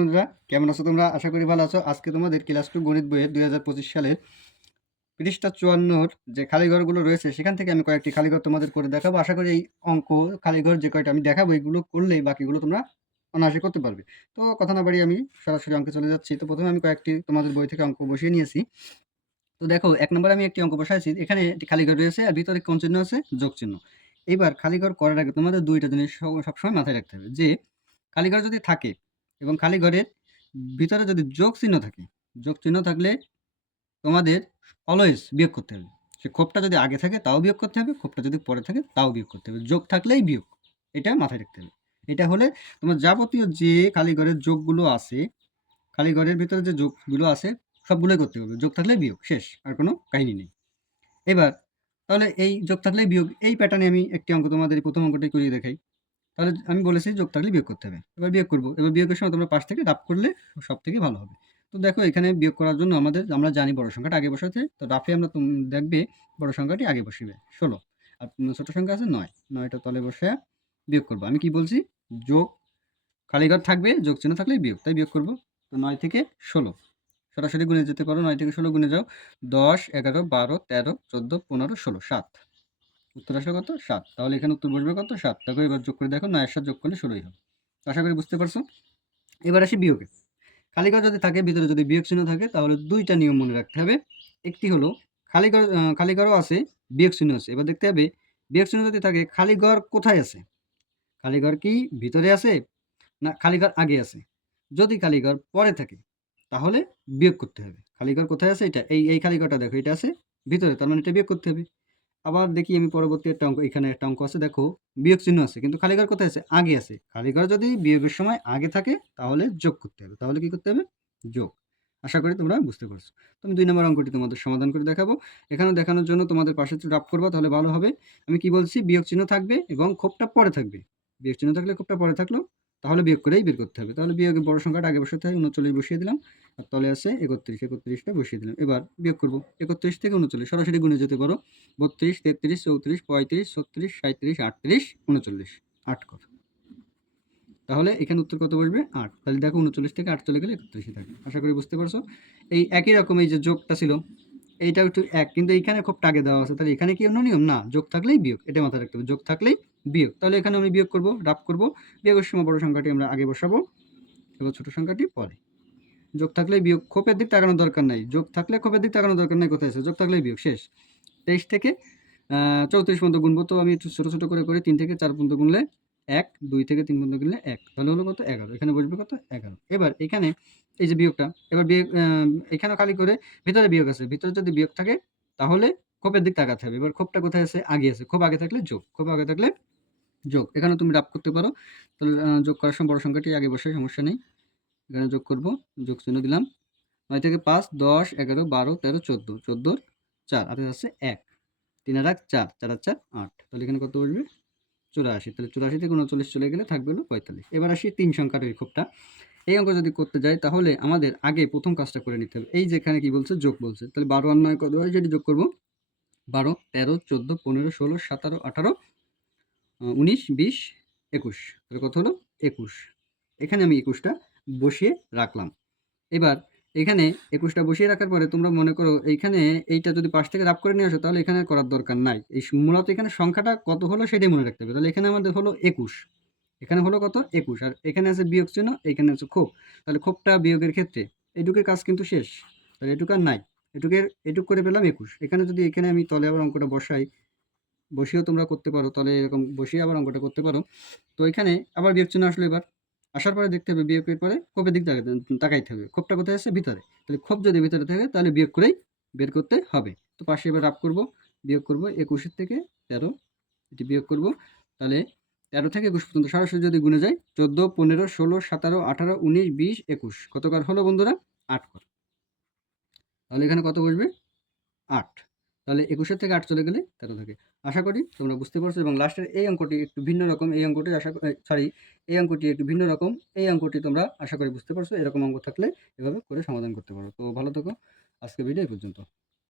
বন্ধুরা কেমন আছো তোমরা? আশা করি ভালো আছো। আজকে তোমাদের ক্লাস 2 গণিত বইয়ের 2025 সালের পৃষ্ঠা 54 যে খালি ঘরগুলো রয়েছে সেখান থেকে আমি কয়েকটি খালি ঘর তোমাদের করে দেখাবো। আশা করি এই অঙ্ক খালি ঘর যে কয়টা আমি দেখাবো এগুলো করলেই বাকিগুলো তোমরা অনায়াসে করতে পারবে। তো কথা না বাড়িয়ে আমি সরাসরি অঙ্কে চলে যাচ্ছি। তো প্রথমে আমি কয়েকটি তোমাদের বই থেকে অঙ্ক বসিয়ে নিয়েছি। তো দেখো ১ নম্বরে আমি একটি অঙ্ক বসাইছি। এখানে একটি খালি ঘর রয়েছে আর ভিতরে কোন চিহ্ন আছে? যোগ চিহ্ন। এইবার খালি ঘর করার আগে তোমাদের ২ টা জিনিস সবসময় মাথায় রাখতে হবে যে খালি ঘর যদি থাকে এবং খালি ঘরের ভিতরে যদি যোগ চিহ্ন থাকে, যোগ চিহ্ন থাকলে তোমাদের অলওয়েজ বিয়োগ করতে হবে। সে ক্ষোভটা যদি আগে থাকে তাও বিয়োগ করতে হবে, ক্ষোভটা যদি পরে থাকে তাও বিয়োগ করতে হবে। যোগ থাকলেই বিয়োগ। এটা মাথায় রাখতে হবে। এটা হলে তোমার যাবতীয় যে খালি ঘরের যোগগুলো আছে, খালি ঘরের ভিতরে যে যোগগুলো আছে সবগুলোই করতে হবে। যোগ থাকলে বিয়োগ, শেষ। আর কোনো কাহিনী নেই। এবার তাহলে এই যোগ থাকলেই বিয়োগ, এই প্যাটার্নে আমি একটি অঙ্ক তোমাদের এই ১ম অঙ্কটাই করিয়ে দেখাই। তাহলে আমি বলেছি যোগ থাকলে বিয়োগ করতে হবে। এবার বিয়োগ করব। এবার বিয়োগের সময় তোমরা পাশ থেকে রাফ করলে সবথেকে ভালো হবে। তো দেখো এখানে বিয়োগ করার জন্য আমরা জানি বড় সংখ্যাটা আগে বসাতে। তো রাফে আমরা দেখবে বড় সংখ্যাটি আগে বসিবে ১৬ আর ছোট সংখ্যা আছে ৯। ৯ টা তলে বসে বিয়োগ করব। আমি কি বলছি? যোগ খালি ঘর থাকবে, যোগ চিহ্ন থাকলেই বিয়োগ। তাই বিয়োগ করব। তো ৯ থেকে ১৬ সরাসরি গুণে যেতে পারো। ৯ থেকে ১৬ গুণে যাও। ১০, ১১, ১২, ১৩, ১৪, ১৫, ১৬, ৭। উত্তর আসলে কত? ৭। তাহলে এখানে উত্তর বসবে কত? ৭। দেখো এবার যোগ করে দেখো ৯ এর সাথে যোগ করলে ১৬ই হবে। আশা করি বুঝতে পারছো। এবার আসি বিয়োগে। খালি ঘর যদি থাকে, ভিতরে যদি বিয়োগ চিহ্ন থাকে তাহলে ২ টা নিয়ম মনে রাখতে হবে। একটি হলো খালি ঘরও আছে, বিয়োগ চিহ্ন আছে। এবার দেখতে হবে বিয়োগ চিহ্ন যদি থাকে খালি ঘর কোথায় আছে? খালি ঘর কি ভিতরে আছে না খালি ঘর আগে আছে? যদি খালি ঘর পরে থাকে তাহলে বিয়োগ করতে হবে। খালি ঘর কোথায় আছে? এটা এই খালি ঘরটা দেখো এটা আছে ভিতরে, তার মানে এটা বিয়োগ করতে হবে। আবার দেখি আমি পরবর্তী একটা অঙ্ক, এখানে একটা অঙ্ক আছে দেখো বিয়োগ চিহ্ন আছে কিন্তু খালি ঘর কোথায় আছে? আগে আছে। খালি ঘর যদি বিয়োগের সময় আগে থাকে তাহলে যোগ করতে হবে। তাহলে কি করতে হবে? যোগ। আশা করি তোমরা বুঝতে পারছো। তো আমি ২ নম্বর অঙ্কটি তোমাদের সমাধান করে দেখাবো। এখানে দেখানোর জন্য তোমাদের পাশে একটু রাফ করবা তাহলে ভালো হবে। আমি কি বলছি? বিয়োগ চিহ্ন থাকবে এবং ক্ষোভটা পরে থাকবে। বিয়োগ চিহ্ন থাকলে ক্ষোভটা পরে থাকলো, তাহলে বিয়োগ করেই বের করতে হবে। তাহলে বিয়োগের বড় সংখ্যাটা আগে বসাতে হয়, ৩৯ বসিয়ে দিলাম। আর তলে আছে ৩১, ৩১টা বসিয়ে দিলাম। এবার বিয়োগ করব। ৩১ থেকে ৩৯ সরাসরি গুণে যেতে পারো। ৩২, ৩৩, ৩৪, ৩৫, ৩৬, ৩৭, ৩৮, ৩৯, ৮ কর। তাহলে এখানে উত্তর কত বসবে? ৮। তাহলে দেখো ৩৯ থেকে ৮ চলে গেলে ৩১ ই থাকে। আশা করি বুঝতে পারছো। এই একই রকম এই যে যোগটা ছিল, এইটাও একটু এক, কিন্তু এইখানে খুব টাগে দেওয়া আছে। তাহলে এখানে কি অন্য নিয়ম? না, যোগ থাকলেই বিয়োগ। এটা মাথায় রাখতে হবে। যোগ থাকলেই বিয়োগ। তাহলে এখানে আমি বিয়োগ করব, রাফ করব। বিয়োগের সময় বড় সংখ্যাটি আমরা আগে বসাবো এবং ছোট সংখ্যাটি পরে। যোগ থাকলেই বিয়োগ, ক্ষোভের দিক তাকানোর দরকার নাই। যোগ থাকলে ক্ষোভের দিক তাকানোর দরকার নাই, কোথায় আছে? যোগ থাকলেই বিয়োগ, শেষ। ২৩ থেকে ৩৪ পর্যন্ত গুনবো। তো আমি একটু ছোট, ছোট করে করি। ৩ থেকে ৪ পর্যন্ত গুনলে ১, ২ থেকে ৩ পর্যন্ত গুনলে ১। তাহলে হলো কত? ১১। এখানে বসবে কত? ১১। এবার এখানে এই যে বিয়োগটা, এবার বিয়োগ এখানেও খালি করে ভিতরে বিয়োগ আছে। ভিতরে যদি বিয়োগ থাকে তাহলে ক্ষোভের দিক তাকাতে হবে। এবার ক্ষোভটা কোথায় আছে? আগে আছে। ক্ষোভ আগে থাকলে যোগ, ক্ষোভ আগে থাকলে যোগ। এখানেও তুমি রাফ করতে পারো। তাহলে যোগ করার সময় বড় সংখ্যাটি আগে বসাই, সমস্যা নেই। এখানে যোগ করব, যোগ চিহ্ন দিলাম। ৯ থেকে ৫, ১০, ১১, ১২, ১৩, ১৪, ১৪ র ৪ হাতে আছে ১, ৩ আর ১ ৪, ৪ আর ৪ ৮। তাহলে এখানে কত বসবে? ৮৪। তাহলে ৮৪ থেকে ৩৯ চলে গেলে থাকবে হলো ৪৫। এবার আসি ৩ সংখ্যার এই ক্ষোভটা। এই অঙ্ক যদি করতে যাই তাহলে আমাদের আগে প্রথম কাজটা করে নিতে হবে। এই যে এখানে কি বলছে? যোগ বলছে। তাহলে ১২ আর ৯ কত হয়? যেটি যোগ করব। ১২, ১৩, ১৪, ১৫, ১৬, ১৭, ১৮, ১৯, ২০, ২১। তাহলে কত হলো? ২১। এখানে আমি ২১টা বসিয়ে রাখলাম। এবার এখানে ২১টা বসিয়ে রাখার পরে তোমরা মনে করো এইখানে এইটা যদি পাশ থেকে রাফ করে নিয়ে আসো তাহলে এখানে আর করার দরকার নাই। এই মূলত এখানে সংখ্যাটা কত হলো সেটাই মনে রাখতে হবে। তাহলে এখানে আমাদের হলো ২১। এখানে হলো কত? ২১। আর এখানে আছে বিয়োগ চিহ্ন, এখানে আছে ক্ষোভ। তাহলে ক্ষোভটা বিয়োগের ক্ষেত্রে এটুকুর কাজ কিন্তু শেষ। তাহলে এটুকু আর নাই। এটুক করে পেলাম ২১। এখানে যদি এখানে আমি তলে আবার অঙ্কটা বসাই, বসিয়েও তোমরা করতে পারো। তলে এরকম বসিয়ে আবার অঙ্কটা করতে পারো। তো এখানে আবার বিয়োগ চিহ্ন আসলো এবার। আসার পরে দেখতে হবে বিয়োগের পরে ক্ষোভের দিক তাকাইতে হবে। ক্ষোভটা কোথায় আছে? ভিতরে। তাহলে ক্ষোভ যদি ভিতরে থাকে তাহলে বিয়োগ করেই বের করতে হবে। তো পাশে এবার রাফ করব, বিয়োগ করব ২১ এর থেকে ১৩, এটি বিয়োগ করব। তাহলে ১৩ থেকে ২১ পর্যন্ত সরাসরি যদি গুণে যাই ১৪, ১৫, ১৬, ১৭, ১৮, ১৯, ২০, ২১ কতবার হলো বন্ধুরা? ৮ কর। তাহলে এখানে কত বসবে? ৮। তাহলে ২১ এর থেকে ৮ চলে গেলে ১৩ থাকে। আশা করি তোমরা বুঝতে পারছো এবং লাস্টের এই অঙ্কটি একটু ভিন্ন রকম। এই অঙ্কটি এই অঙ্কটি একটু ভিন্ন রকম। এই অঙ্কটি তোমরা আশা করি বুঝতে পারছো। এরকম অঙ্ক থাকলে এভাবে করে সমাধান করতে পারো। তো ভালো থেকো। আজকের ভিডিও এই পর্যন্ত।